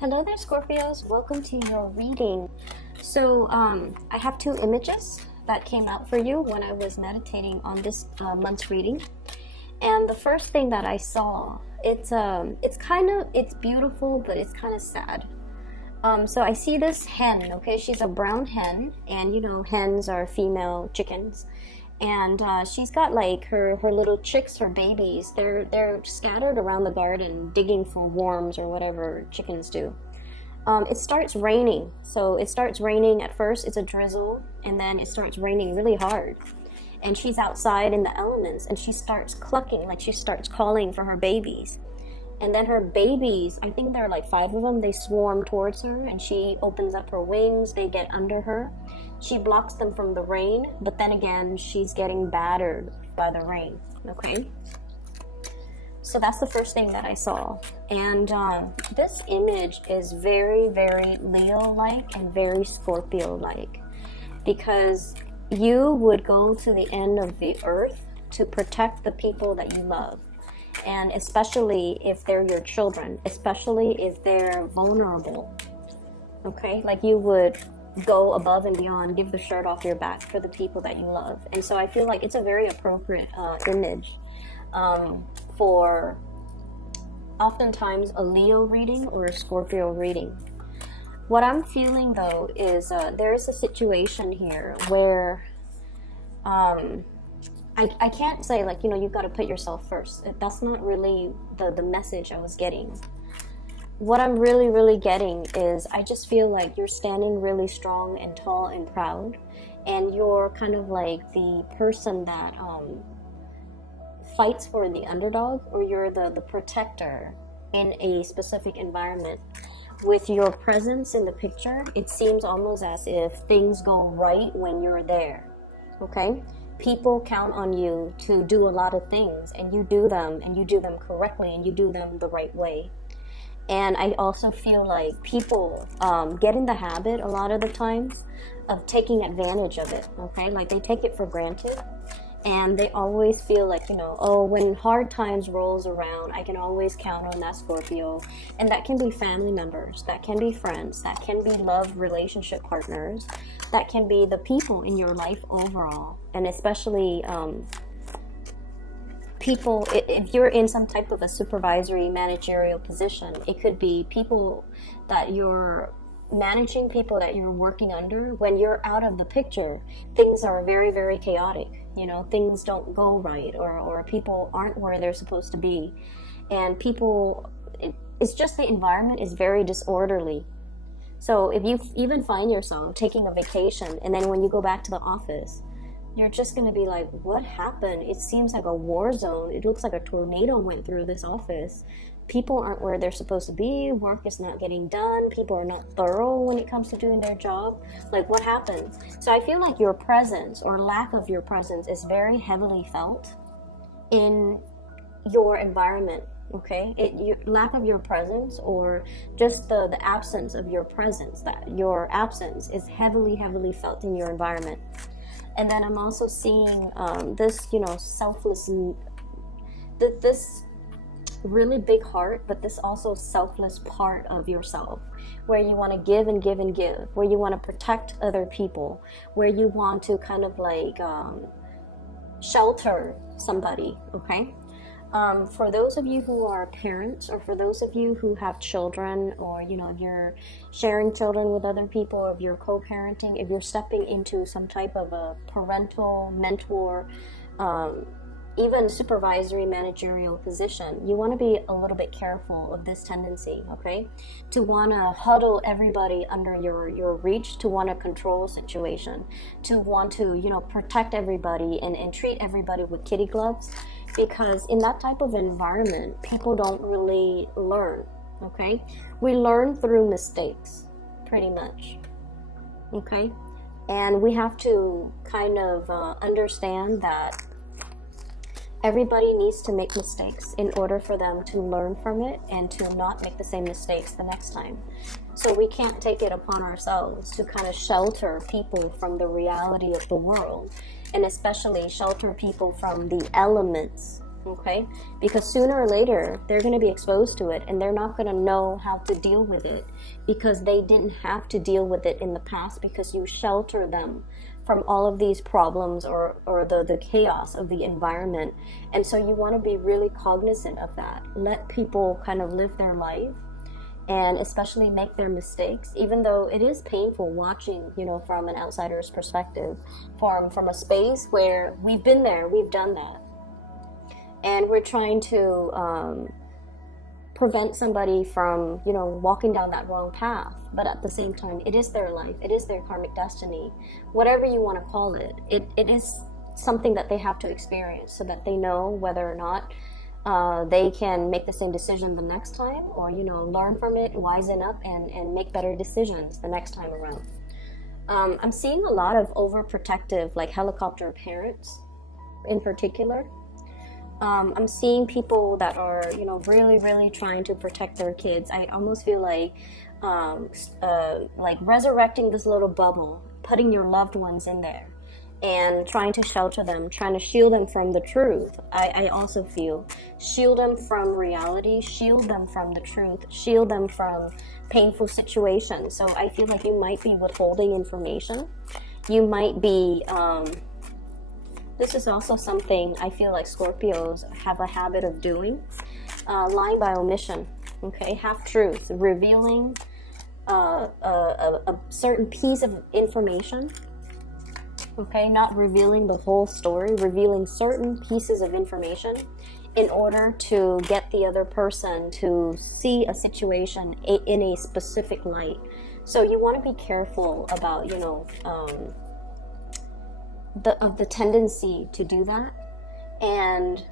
Hello there, Scorpios. Welcome to your reading. So, I have two images that came out for you when I was meditating on this month's reading. And the first thing that I saw, it's beautiful, but it's kind of sad. So I see this hen. Okay, she's a brown hen, and you know, hens are female chickens. And she's got like her little chicks, her babies. They're scattered around the garden, digging for worms or whatever chickens do. It starts raining. So it starts raining at first. It's a drizzle, and then it starts raining really hard. And she's outside in the elements, and she starts clucking, like she starts calling for her babies. And then her babies, I think there are like 5 of them, they swarm towards her, and she opens up her wings, they get under her. She blocks them from the rain, but then again, she's getting battered by the rain, okay? So that's the first thing that I saw. And this image is very, very Leo-like and very Scorpio-like, because you would go to the end of the earth to protect the people that you love. And especially if they're your children, especially if they're vulnerable, okay? Like you would go above and beyond, give the shirt off your back for the people that you love. And so I feel like it's a very appropriate image for oftentimes a Leo reading or a Scorpio reading. What I'm feeling though is there's a situation here where I can't say like, you know, you've got to put yourself first. That's not really the message I was getting. What I'm really getting is I just feel like you're standing really strong and tall and proud, and you're kind of like the person that fights for the underdog, or you're the protector in a specific environment. With your presence in the picture, it seems almost as if things go right when you're there, okay? People count on you to do a lot of things, and you do them, and you do them correctly, and you do them the right way. And I also feel like people get in the habit a lot of the times of taking advantage of it, okay? Like they take it for granted, and they always feel like, you know, oh, when hard times rolls around, I can always count on that Scorpio. And that can be family members, that can be friends, that can be love relationship partners, that can be the people in your life overall. And especially people, if you're in some type of a supervisory managerial position, it could be people that you're managing, people that you're working under. When you're out of the picture, things are very chaotic. You know, things don't go right, or people aren't where they're supposed to be. And people, it's just the environment is very disorderly. So if you even find yourself taking a vacation, and then when you go back to the office, you're just going to be like, what happened? It seems like a war zone. It looks like a tornado went through this office. People aren't where they're supposed to be. Work is not getting done. People are not thorough when it comes to doing their job. Like, what happened? So I feel like your presence or lack of your presence is very heavily felt in your environment, okay? Lack of your presence, or just the absence of your presence, that your absence is heavily felt in your environment. And then I'm also seeing this, you know, selfless, this really big heart, but this also selfless part of yourself, where you want to give and give and give, where you want to protect other people, where you want to kind of like shelter somebody, okay? For those of you who are parents, or for those of you who have children, or, you know, if you're sharing children with other people, or if you're co-parenting, if you're stepping into some type of a parental mentor, even supervisory managerial position, you want to be a little bit careful of this tendency, okay? To want to huddle everybody under your reach, to want to control a situation, to want to, you know, protect everybody and treat everybody with kitty gloves. Because in that type of environment, people don't really learn, okay? We learn through mistakes, pretty much, okay? And we have to kind of understand that everybody needs to make mistakes in order for them to learn from it and to not make the same mistakes the next time. So we can't take it upon ourselves to kind of shelter people from the reality of the world, and especially shelter people from the elements okay? Because sooner or later, they're going to be exposed to it, and they're not going to know how to deal with it because they didn't have to deal with it in the past, because you shelter them from all of these problems or the chaos of the environment. And so you want to be really cognizant of that. Let people kind of live their life, and especially make their mistakes, even though it is painful watching, you know, from an outsider's perspective, from a space where we've been there, we've done that. And we're trying to prevent somebody from, you know, walking down that wrong path. But at the same time, it is their life. It is their karmic destiny. Whatever you want to call it, it is something that they have to experience so that they know whether or not they can make the same decision the next time, or, you know, learn from it, wisen up, and make better decisions the next time around. I'm seeing a lot of overprotective, like helicopter parents in particular. I'm seeing people that are, you know, really, really trying to protect their kids. I almost feel like resurrecting this little bubble, putting your loved ones in there, and trying to shelter them, trying to shield them from the truth. I also feel shield them from reality, shield them from the truth, shield them from painful situations. So I feel like you might be withholding information. You might be this is also something I feel like Scorpios have a habit of doing. Lying by omission, okay? Half-truth, revealing a certain piece of information, okay? Not revealing the whole story, revealing certain pieces of information in order to get the other person to see a situation in a specific light. So you want to be careful about, you know, the tendency to do that, and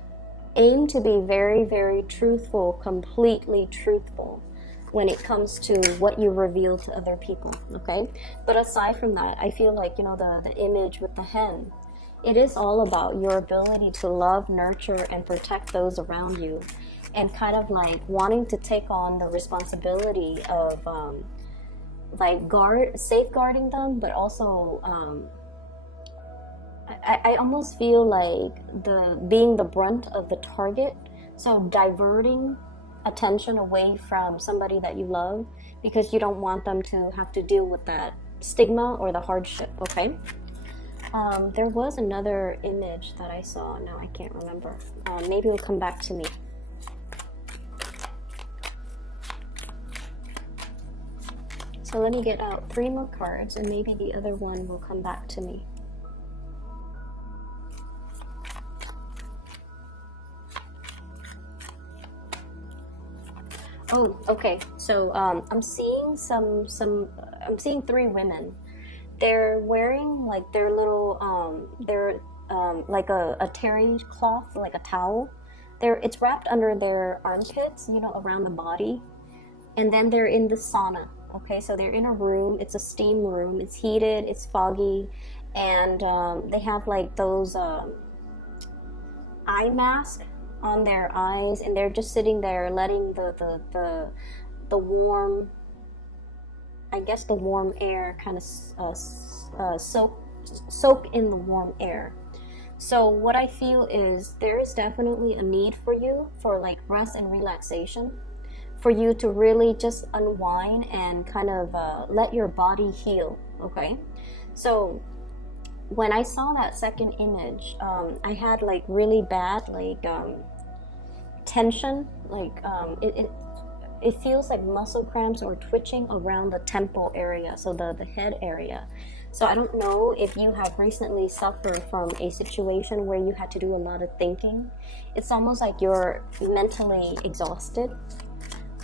aim to be very, very truthful, completely truthful when it comes to what you reveal to other people, okay? But aside from that, I feel like, you know, the image with the hen, it is all about your ability to love, nurture, and protect those around you, and kind of like wanting to take on the responsibility of safeguarding them, but also I almost feel like being the brunt of the target, so diverting attention away from somebody that you love because you don't want them to have to deal with that stigma or the hardship, okay? There was another image that I saw, now I can't remember. Maybe it'll come back to me. So let me get out 3 more cards, and maybe the other one will come back to me. Oh, okay. So I'm seeing I'm seeing 3 women. They're wearing like their little like a terry cloth, like a towel. It's wrapped under their armpits, you know, around the body, and then they're in the sauna. Okay, so they're in a room. It's a steam room. It's heated. It's foggy, and they have like those eye masks on their eyes, and they're just sitting there letting the warm, I guess the warm air kind of soak in the warm air. So what I feel is there is definitely a need for you for like rest and relaxation, for you to really just unwind and kind of let your body heal, okay? So when I saw that second image, I had like really bad like tension, like it feels like muscle cramps or twitching around the temple area, so the head area. So I don't know if you have recently suffered from a situation where you had to do a lot of thinking. It's almost like you're mentally exhausted,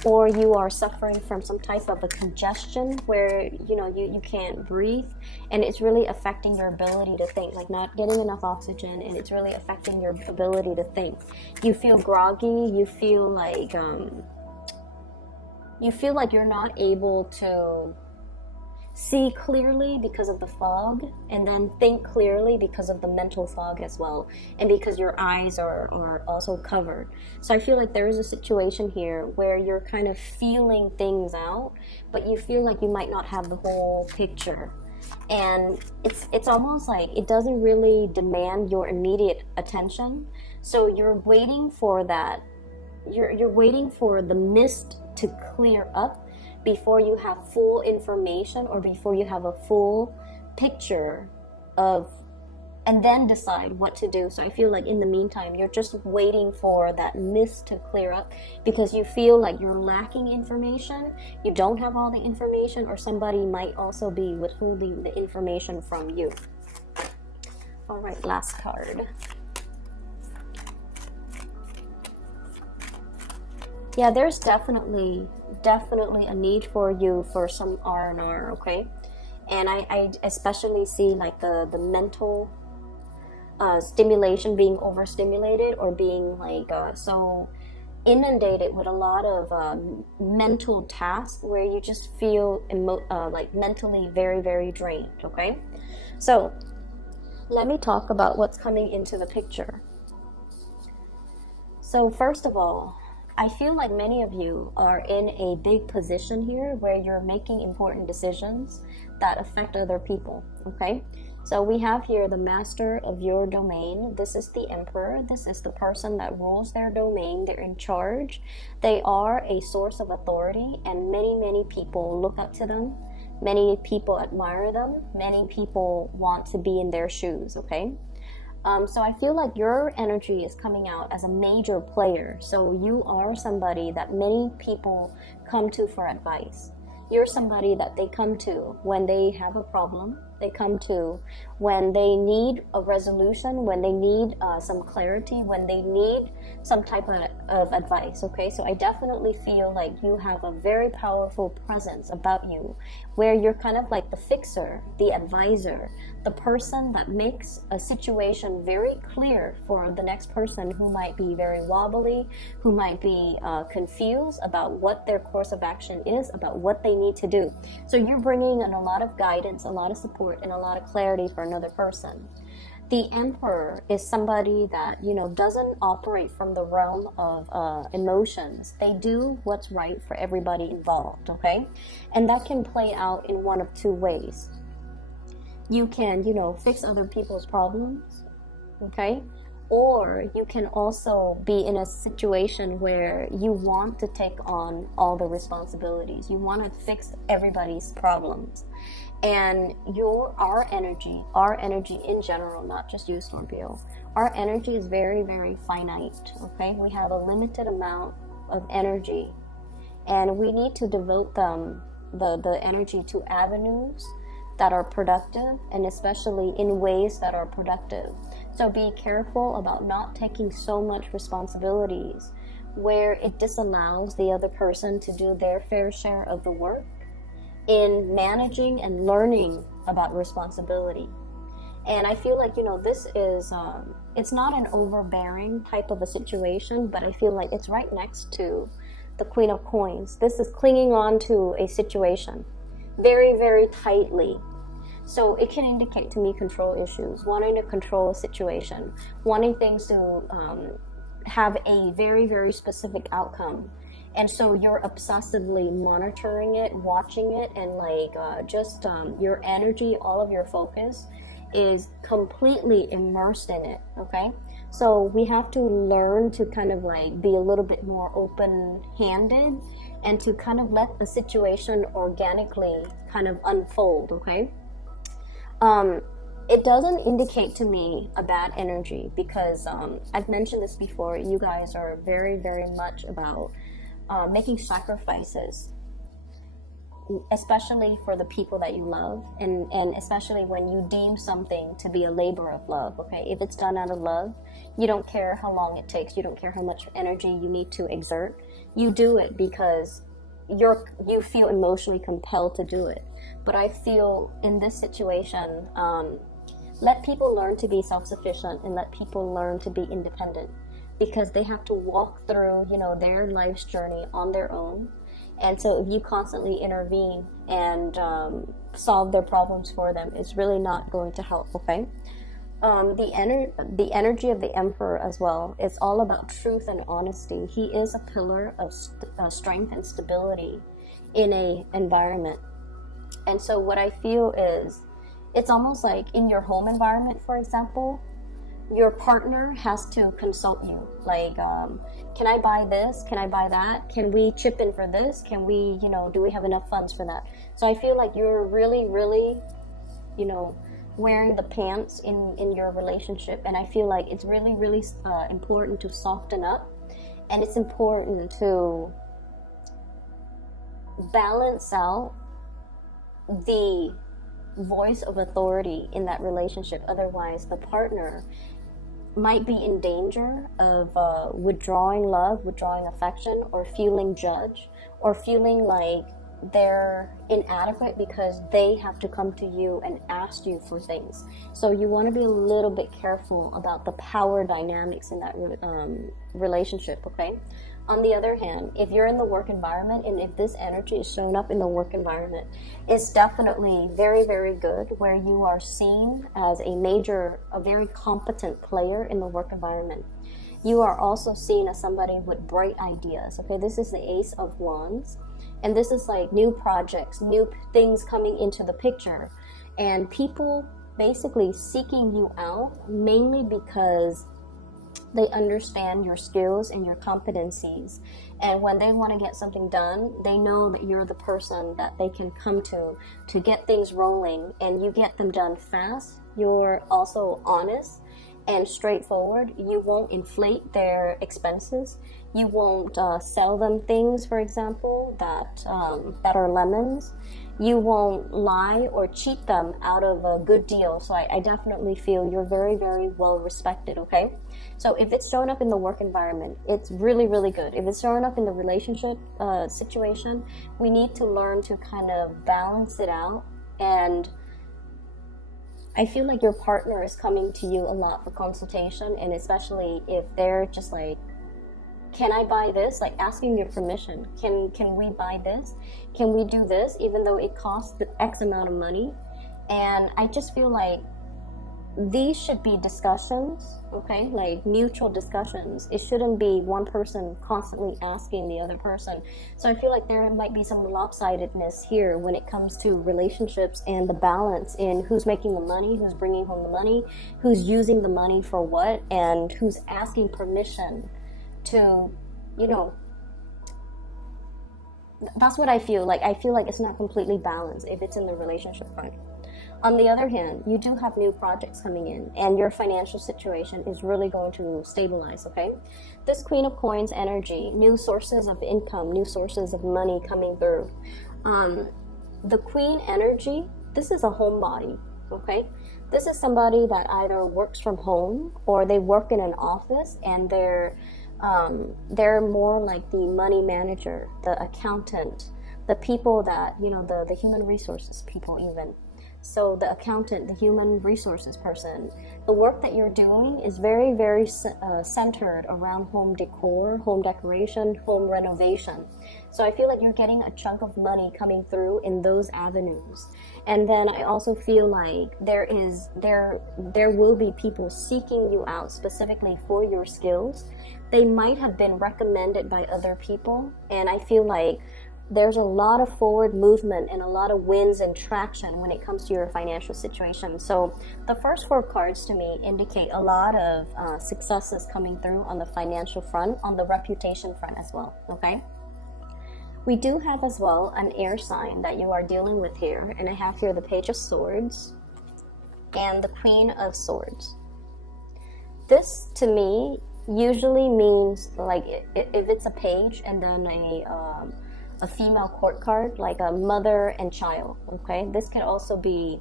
or you are suffering from some type of a congestion where, you know, you can't breathe, and it's really affecting your ability to think, like not getting enough oxygen, and it's really affecting your ability to think. You feel groggy, you feel like you're not able to see clearly because of the fog, and then think clearly because of the mental fog as well, and because your eyes are also covered. So I feel like there is a situation here where you're kind of feeling things out, but you feel like you might not have the whole picture, and it's almost like it doesn't really demand your immediate attention. So you're waiting for that. You're waiting for the mist to clear up before you have full information, or before you have a full picture of, and then decide what to do. So I feel like in the meantime, you're just waiting for that mist to clear up because you feel like you're lacking information. You don't have all the information, or somebody might also be withholding the information from you. All right, last card. Yeah, there's definitely a need for you for some R&R, okay? And I especially see like the mental stimulation, being overstimulated, or being like so inundated with a lot of mental tasks where you just feel like mentally very, very drained, okay? So let me talk about what's coming into the picture. So first of all, I feel like many of you are in a big position here where you're making important decisions that affect other people, okay? So we have here the master of your domain. This is the emperor. This is the person that rules their domain. They're in charge. They are a source of authority, and many people look up to them. Many people admire them. Many people want to be in their shoes, okay? So I feel like your energy is coming out as a major player. So you are somebody that many people come to for advice. You're somebody that they come to when they have a problem. They come to when they need a resolution, when they need some clarity, when they need some type of advice, okay? So I definitely feel like you have a very powerful presence about you, where you're kind of like the fixer, the advisor, the person that makes a situation very clear for the next person who might be very wobbly, who might be confused about what their course of action is, about what they need to do. So you're bringing in a lot of guidance, a lot of support, and a lot of clarity for another person. The emperor is somebody that, doesn't operate from the realm of emotions. They do what's right for everybody involved, okay? And that can play out in one of two ways. You can, fix other people's problems, okay? Or you can also be in a situation where you want to take on all the responsibilities. You want to fix everybody's problems. And our energy in general, not just you, Scorpio, our energy is very, very finite, okay? We have a limited amount of energy, and we need to devote the energy to avenues that are productive, and especially in ways that are productive. So be careful about not taking so much responsibilities where it disallows the other person to do their fair share of the work in managing and learning about responsibility. And I feel like, this is, it's not an overbearing type of a situation, but I feel like it's right next to the Queen of Coins. This is clinging on to a situation very, very tightly. So it can indicate to me control issues, wanting to control a situation, wanting things to have a very, very specific outcome. And so you're obsessively monitoring it, watching it, and your energy, all of your focus is completely immersed in it, okay? So we have to learn to kind of be a little bit more open-handed and to kind of let the situation organically kind of unfold, okay? It doesn't indicate to me a bad energy because I've mentioned this before. You guys are very, very much about making sacrifices, especially for the people that you love, and especially when you deem something to be a labor of love, okay? If it's done out of love, you don't care how long it takes, you don't care how much energy you need to exert. You do it because you feel emotionally compelled to do it. But I feel in this situation, let people learn to be self-sufficient and let people learn to be independent, because they have to walk through, their life's journey on their own. And so if you constantly intervene and solve their problems for them, it's really not going to help, okay? The energy of the emperor as well is all about truth and honesty. He is a pillar of strength and stability in a environment. And so what I feel is, it's almost like in your home environment, for example, your partner has to consult you, like, can I buy this, can I buy that, can we chip in for this, can we, do we have enough funds for that? So I feel like you're really, really, wearing the pants in your relationship, and I feel like it's really, really important to soften up, and it's important to balance out the voice of authority in that relationship. Otherwise, the partner might be in danger of withdrawing love, withdrawing affection, or feeling judged, or feeling like they're inadequate because they have to come to you and ask you for things. So you want to be a little bit careful about the power dynamics in that relationship, okay? On the other hand, if you're in the work environment, and if this energy is showing up in the work environment, it's definitely very, very good, where you are seen as a very competent player in the work environment. You are also seen as somebody with bright ideas, okay? This is the Ace of Wands, and this is like new projects, new things coming into the picture, and people basically seeking you out mainly because they understand your skills and your competencies. And when they want to get something done, they know that you're the person that they can come to get things rolling, and you get them done fast. You're also honest and straightforward. You won't inflate their expenses. You won't sell them things, for example, that are lemons. You won't lie or cheat them out of a good deal. So I definitely feel you're very, very well respected, okay? So if it's showing up in the work environment, it's really, really good. If it's showing up in the relationship situation, we need to learn to kind of balance it out. And I feel like your partner is coming to you a lot for consultation, and especially if they're just like, can I buy this? Like asking your permission. Can we buy this? Can we do this? Even though it costs X amount of money. And I just feel like these should be discussions, okay? Like mutual discussions. It shouldn't be one person constantly asking the other person. So I feel like there might be some lopsidedness here when it comes to relationships and the balance in who's making the money, who's bringing home the money, who's using the money for what, and who's asking permission to, that's what I feel like. I feel like it's not completely balanced if it's in the relationship front. On the other hand, you do have new projects coming in, and your financial situation is really going to stabilize, okay? This Queen of Coins energy, new sources of income, new sources of money coming through. The Queen energy, this is a homebody, okay? This is somebody that either works from home or they work in an office, and they're more like the money manager, the accountant, the people that, the human resources people even. So the accountant, the human resources person, the work that you're doing is very, very centered around home decor, home decoration, home renovation. So I feel like you're getting a chunk of money coming through in those avenues. And then I also feel like there will be people seeking you out specifically for your skills. They might have been recommended by other people, and I feel like there's a lot of forward movement and a lot of wins and traction when it comes to your financial situation. So the first 4 cards to me indicate a lot of successes coming through on the financial front, on the reputation front as well, okay? We do have as well an air sign that you are dealing with here, and I have here the Page of Swords and the Queen of Swords. This to me usually means, like, if it's a page and then a female court card, like a mother and child, okay? This could also be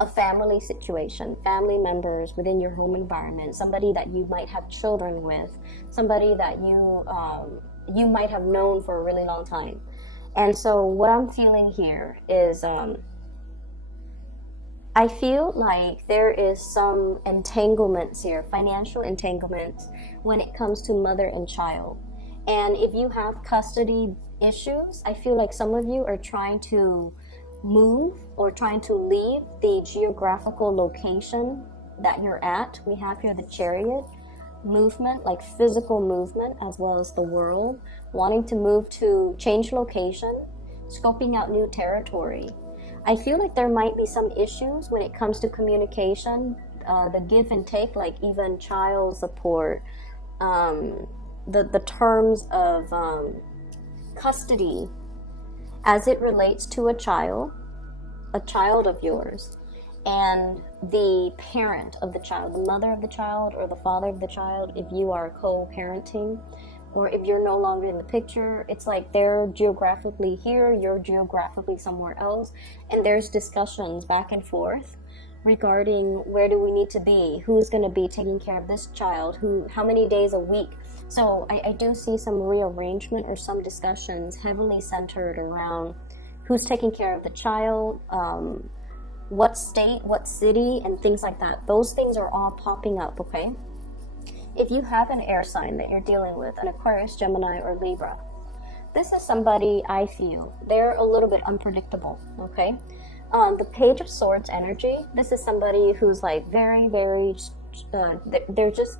a family situation, family members within your home environment, somebody that you might have children with, somebody that you might have known for a really long time. And so what I'm feeling here is I feel like there is some entanglements here, financial entanglements, when it comes to mother and child. And if you have custody issues, I feel like some of you are trying to move or trying to leave the geographical location that you're at. We have here the Chariot, movement, like physical movement, as well as the World, wanting to move to change location, scoping out new territory. I feel like there might be some issues when it comes to communication the give and take, like even child support, the terms of custody as it relates to a child of yours, and the parent of the child, the mother of the child or the father of the child, if you are co-parenting, or if you're no longer in the picture. It's like they're geographically here, you're geographically somewhere else, and there's discussions back and forth regarding where do we need to be, who's going to be taking care of this child, how many days a week. So I do see some rearrangement or some discussions heavily centered around who's taking care of the child, what state, what city, and things like that. Those things are all popping up, okay? If you have an air sign that you're dealing with, an Aquarius, Gemini, or Libra, this is somebody, I feel, they're a little bit unpredictable, okay? The Page of Swords energy, this is somebody who's like very, very, they're just,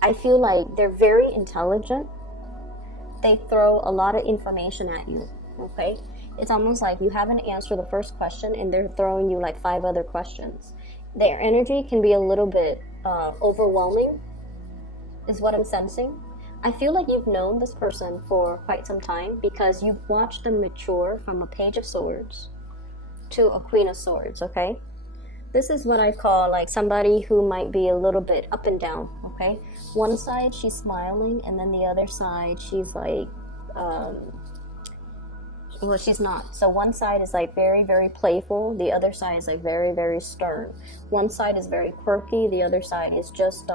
I feel like they're very intelligent. They throw a lot of information at you, okay? It's almost like you haven't answered the first question and they're throwing you like 5 other questions. Their energy can be a little bit overwhelming, is what I'm sensing. I feel like you've known this person for quite some time because you've watched them mature from a Page of Swords to a Queen of Swords, okay? This is what I call like somebody who might be a little bit up and down, okay? One side she's smiling, and then the other side she's like, well, she's not. So one side is like very, very playful. The other side is like very, very stern. One side is very quirky. The other side is just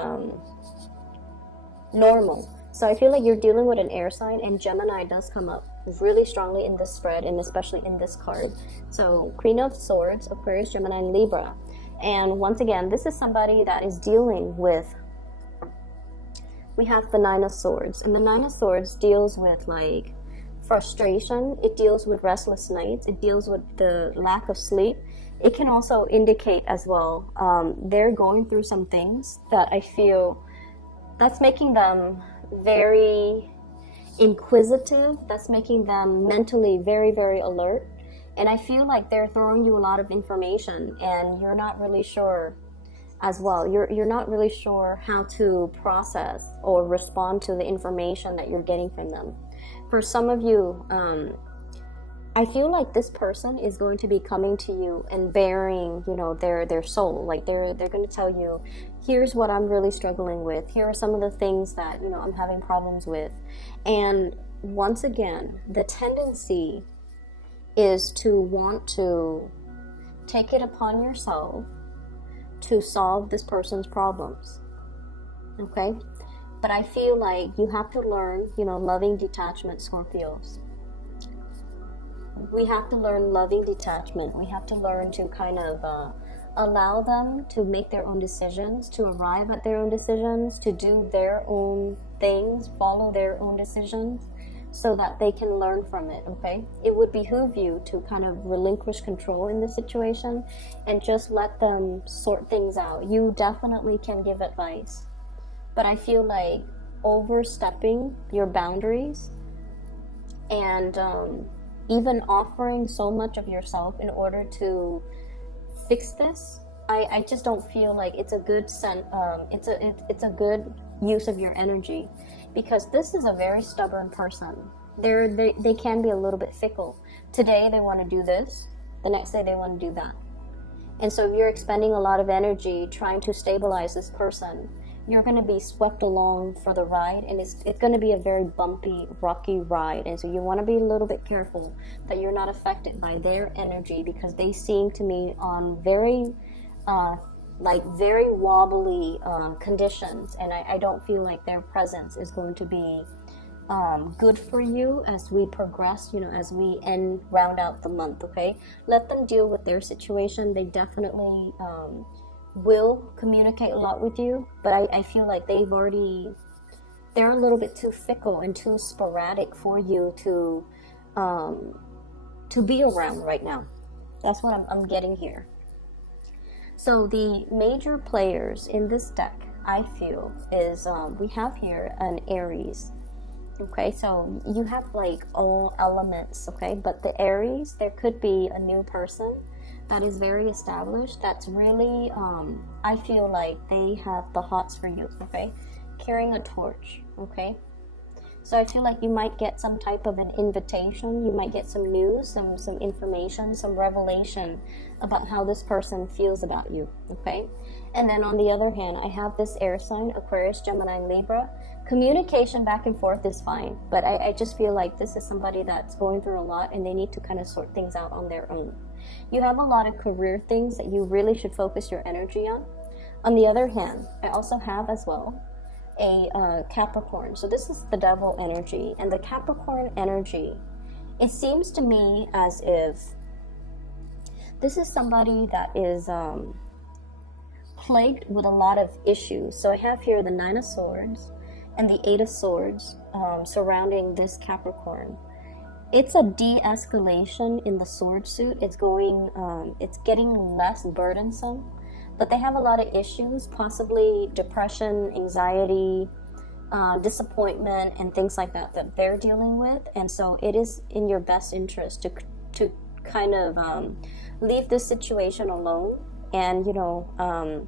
normal. So I feel like you're dealing with an air sign, and Gemini does come up really strongly in this spread, and especially in this card. So Queen of Swords, Aquarius, Gemini, and Libra. And once again, this is somebody that is dealing with, we have the Nine of Swords. And the Nine of Swords deals with like frustration. It deals with restless nights. It deals with the lack of sleep. It can also indicate as well, they're going through some things that I feel that's making them very inquisitive. That's making them mentally very, very alert. And I feel like they're throwing you a lot of information and you're not really sure as well. You're not really sure how to process or respond to the information that you're getting from them. For some of you, I feel like this person is going to be coming to you and bearing, you know, their soul. Like they're going to tell you, here's what I'm really struggling with. Here are some of the things that, you know, I'm having problems with. And once again, the tendency is to want to take it upon yourself to solve this person's problems. Okay? But I feel like you have to learn, you know, loving detachment, Scorpios. We have to learn loving detachment. We have to learn to kind of allow them to make their own decisions, to arrive at their own decisions, to do their own things, follow their own decisions, so that they can learn from it, okay? It would behoove you to kind of relinquish control in this situation and just let them sort things out. You definitely can give advice, but I feel like overstepping your boundaries and even offering so much of yourself in order to fix this, I just don't feel like it's a good it's a good use of your energy, because this is a very stubborn person. They can be a little bit fickle. Today they want to do this, the next day they want to do that. And so if you're expending a lot of energy trying to stabilize this person, you're going to be swept along for the ride, and it's going to be a very bumpy, rocky ride. And so you want to be a little bit careful that you're not affected by their energy, because they seem to me on very very wobbly conditions, and I don't feel like their presence is going to be good for you as we progress, you know, as we round out the month, okay? Let them deal with their situation. They definitely will communicate a lot with you, but I feel like they're a little bit too fickle and too sporadic for you to be around right now. That's what I'm getting here. So the major players in this deck, I feel, is we have here an Aries. Okay, so you have like all elements, okay? But the Aries, there could be a new person that is very established, that's really, I feel like they have the hots for you, okay? Carrying a torch, okay? So I feel like you might get some type of an invitation, you might get some news, some information, some revelation about how this person feels about you, okay? And then on the other hand, I have this air sign, Aquarius, Gemini, and Libra. Communication back and forth is fine, but I just feel like this is somebody that's going through a lot and they need to kind of sort things out on their own. You have a lot of career things that you really should focus your energy on. On the other hand, I also have as well a Capricorn. So this is the devil energy, and the Capricorn energy, it seems to me as if this is somebody that is plagued with a lot of issues. So I have here the Nine of Swords and the Eight of Swords surrounding this Capricorn. It's a de-escalation in the sword suit. It's going, it's getting less burdensome, but they have a lot of issues, possibly depression, anxiety, disappointment, and things like that that they're dealing with. And so it is in your best interest to kind of leave this situation alone. And, you know,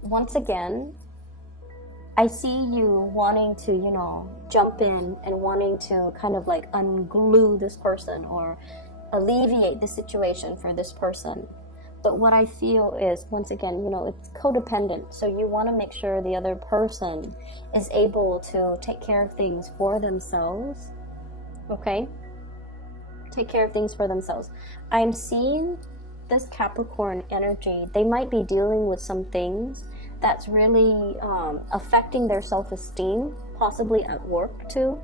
once again, I see you wanting to, you know, jump in and wanting to kind of like unglue this person or alleviate the situation for this person. But what I feel is, once again, you know, it's codependent. So you want to make sure the other person is able to take care of things for themselves. Okay? Take care of things for themselves. I'm seeing this Capricorn energy. They might be dealing with some things that's really affecting their self-esteem, possibly at work too.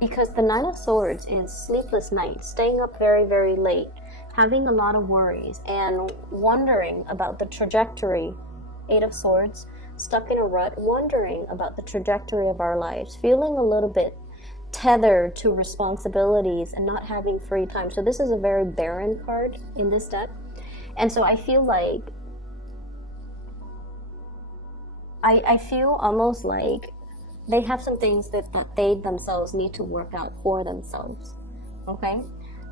Because the Nine of Swords is sleepless nights, staying up very, very late, having a lot of worries, and wondering about the trajectory. Eight of Swords, stuck in a rut, wondering about the trajectory of our lives, feeling a little bit tethered to responsibilities and not having free time. So this is a very barren card in this deck. And so I feel like, I feel almost like they have some things that they themselves need to work out for themselves, okay?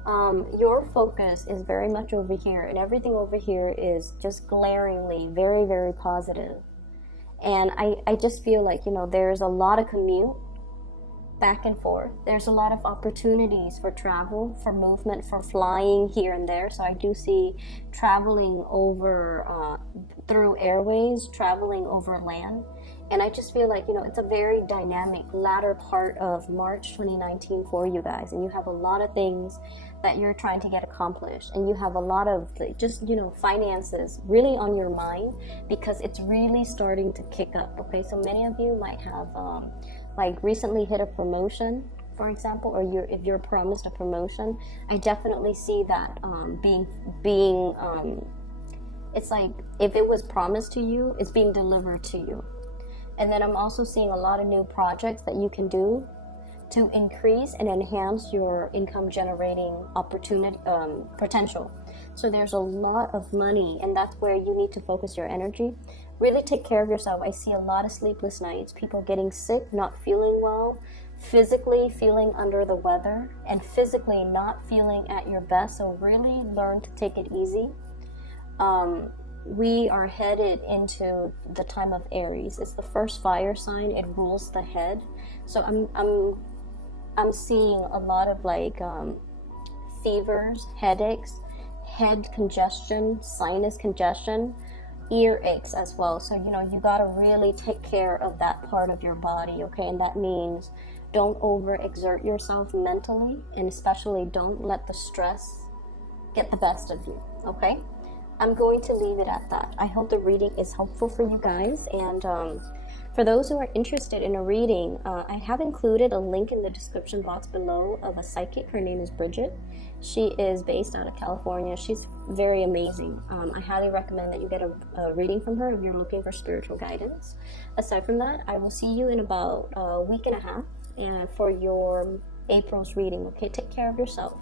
Your focus is very much over here, and everything over here is just glaringly very, very positive. And I just feel like, you know, there's a lot of commute back and forth. There's a lot of opportunities for travel, for movement, for flying here and there. So I do see traveling over through airways, traveling over land. And I just feel like, you know, it's a very dynamic latter part of March 2019 for you guys. And you have a lot of things that you're trying to get accomplished. And you have a lot of just, you know, finances really on your mind because it's really starting to kick up. Okay, so many of you might have like recently hit a promotion, for example, or if you're promised a promotion. I definitely see that being it's like if it was promised to you, it's being delivered to you. And then I'm also seeing a lot of new projects that you can do to increase and enhance your income generating opportunity potential. So there's a lot of money, and that's where you need to focus your energy. Really take care of yourself. I see a lot of sleepless nights, people getting sick, not feeling well, physically feeling under the weather, and physically not feeling at your best. So really learn to take it easy. We are headed into the time of Aries. It's the first fire sign. It rules the head. So I'm seeing a lot of like fevers, headaches, head congestion, sinus congestion, ear aches as well. So, you know, you got to really take care of that part of your body, okay? And that means don't overexert yourself mentally, and especially don't let the stress get the best of you, okay? I'm going to leave it at that. I hope the reading is helpful for you guys. And for those who are interested in a reading, I have included a link in the description box below of a psychic. Her name is Bridget. She is based out of California. She's very amazing. I highly recommend that you get a reading from her if you're looking for spiritual guidance. Aside from that, I will see you in about a week and a half for your April's reading. Okay, take care of yourself.